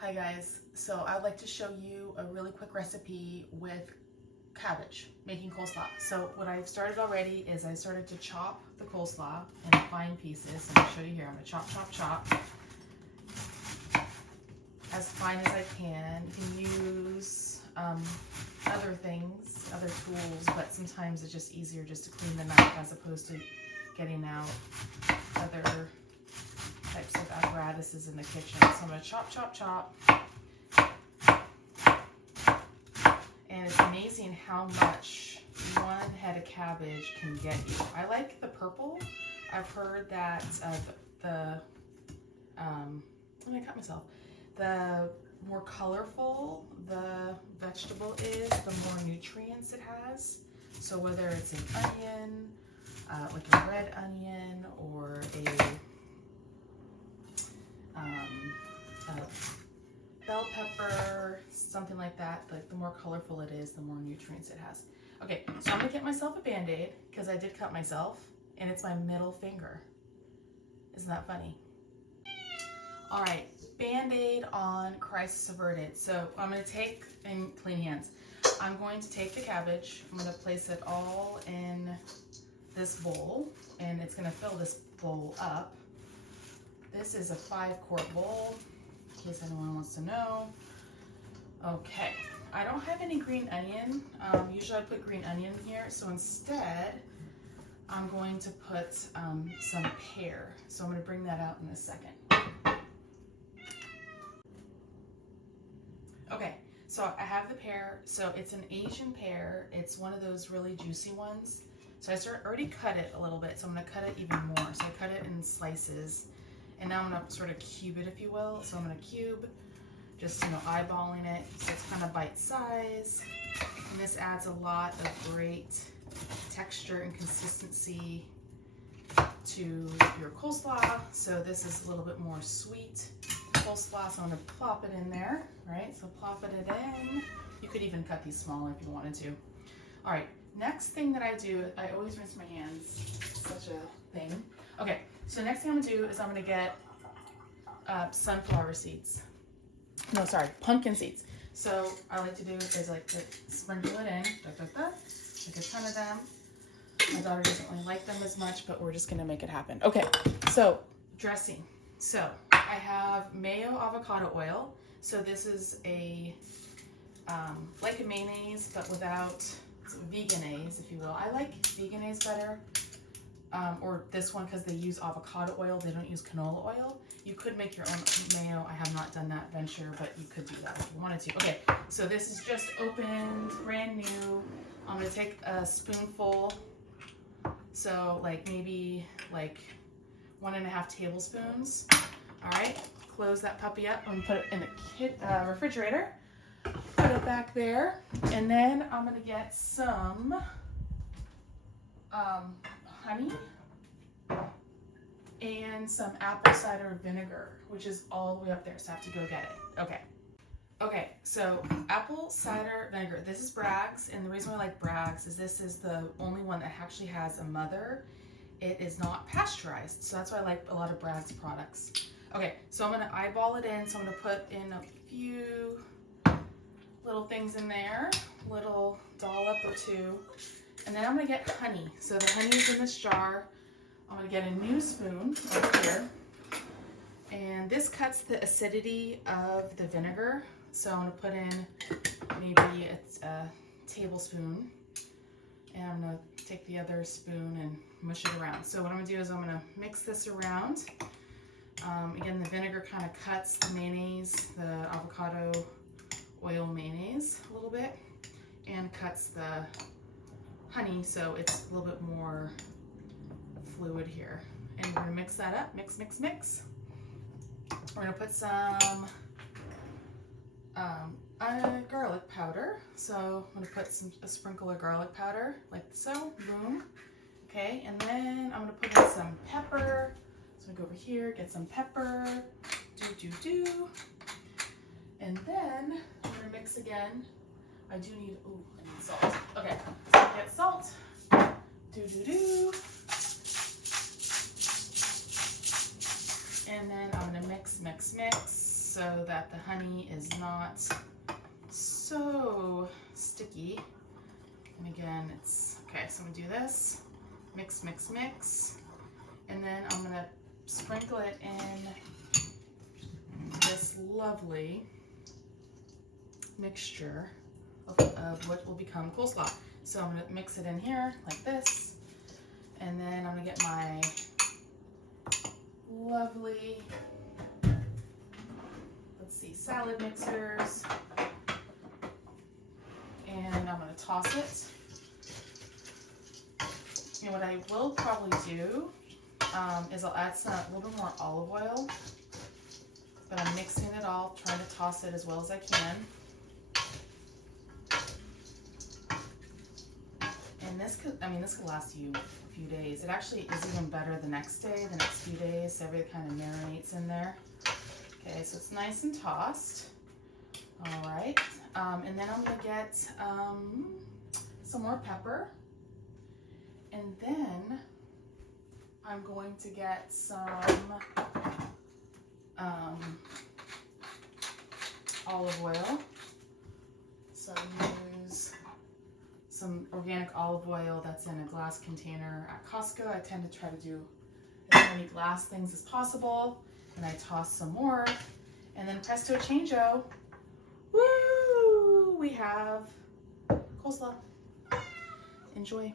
Hi guys, so I'd like to show you a really quick recipe with cabbage, making coleslaw. So what I've started already is I started to chop the coleslaw in fine pieces. And I'll show you here. I'm going to chop as fine as I can. You can use other things, other tools, but sometimes it's just easier just to clean the knife as opposed to getting out other types of apparatuses in the kitchen. So I'm going to chop. And it's amazing how much one head of cabbage can get you. I like the purple. I've heard that the more colorful the vegetable is, the more nutrients it has. So whether it's an onion, like a red onion, or a bell pepper, something like that, like the more colorful it is, the more nutrients it has. Okay, so I'm gonna get myself a Band-Aid because I did cut myself and it's my middle finger. Isn't that funny? All right, Band-Aid on crisis averted. So I'm gonna take, and clean hands, I'm going to take the cabbage, I'm gonna place it all in this bowl, and it's gonna fill this bowl up. This is a 5-quart bowl, in case anyone wants to know. Okay, I don't have any green onion. Usually I put green onion here, so instead I'm going to put some pear. So I'm going to bring that out in a second. Okay, so I have the pear. So it's an Asian pear. It's one of those really juicy ones. So I already cut it a little bit, so I'm going to cut it even more. So I cut it in slices. And now I'm going to sort of cube it, if you will. So I'm going to cube, just, eyeballing it. So it's kind of bite size. And this adds a lot of great texture and consistency to your coleslaw. So this is a little bit more sweet coleslaw. So I'm going to plop it in there, right? So plop it in. You could even cut these smaller if you wanted to. All right, next thing that I do, I always rinse my hands. Such a thing. Okay. So next thing I'm gonna do is I'm gonna get sunflower seeds. No, sorry, pumpkin seeds. So I like to do is like to sprinkle it in, like a ton of them. My daughter doesn't really like them as much, but we're just gonna make it happen. Okay, so dressing. So I have mayo avocado oil. So this is a like a mayonnaise, but without veganese, if you will. I like veganese better. Or this one because they use avocado oil, they don't use canola oil. You could make your own mayo. I have not done that venture, but you could do that if you wanted to. Okay, so this is just opened, brand new. I'm gonna take a spoonful, so maybe 1.5 tablespoons. All right, close that puppy up. I'm gonna put it in the refrigerator. Put it back there, and then I'm gonna get some honey and some apple cider vinegar, which is all the way up there, so I have to go get it. Okay, so apple cider vinegar. This is Bragg's, and the reason I like Bragg's is this is the only one that actually has a mother. It is not pasteurized, so that's why I like a lot of Bragg's products. Okay, so I'm gonna eyeball it in, so I'm gonna put in a few little things in there, little dollop or two. And then I'm gonna get honey. So the honey is in this jar. I'm gonna get a new spoon over here. And this cuts the acidity of the vinegar. So I'm gonna put in maybe a tablespoon. And I'm gonna take the other spoon and mush it around. So what I'm gonna do is I'm gonna mix this around. Again, the vinegar kind of cuts the mayonnaise, the avocado oil mayonnaise a little bit, and cuts the honey, so it's a little bit more fluid here. And we're gonna mix that up, mix. We're gonna put some garlic powder. So I'm gonna put a sprinkle of garlic powder, like so, boom. Okay, and then I'm gonna put in some pepper. So I go over here, get some pepper, do. And then I'm gonna mix again. I need salt. Okay, so I get salt, do. And then I'm gonna mix. so that the honey is not so sticky. And again, it's okay, so I'm gonna do this, mix, mix, mix, and then I'm gonna sprinkle it in this lovely mixture of what will become coleslaw. So I'm gonna mix it in here like this, and then I'm gonna get my lovely, let's see, salad mixers, and I'm gonna toss it. And what I will probably do is I'll add a little bit more olive oil, but I'm mixing it all, trying to toss it as well as I can. And this could last you a few days. It actually is even better the next day, the next few days, so everything kind of marinates in there. Okay, so it's nice and tossed. All right, and then I'm gonna get some more pepper, and then I'm going to get some olive oil. So use some organic olive oil that's in a glass container at Costco. I tend to try to do as many glass things as possible, and I toss some more, and then presto changeo, woo! We have coleslaw. Enjoy.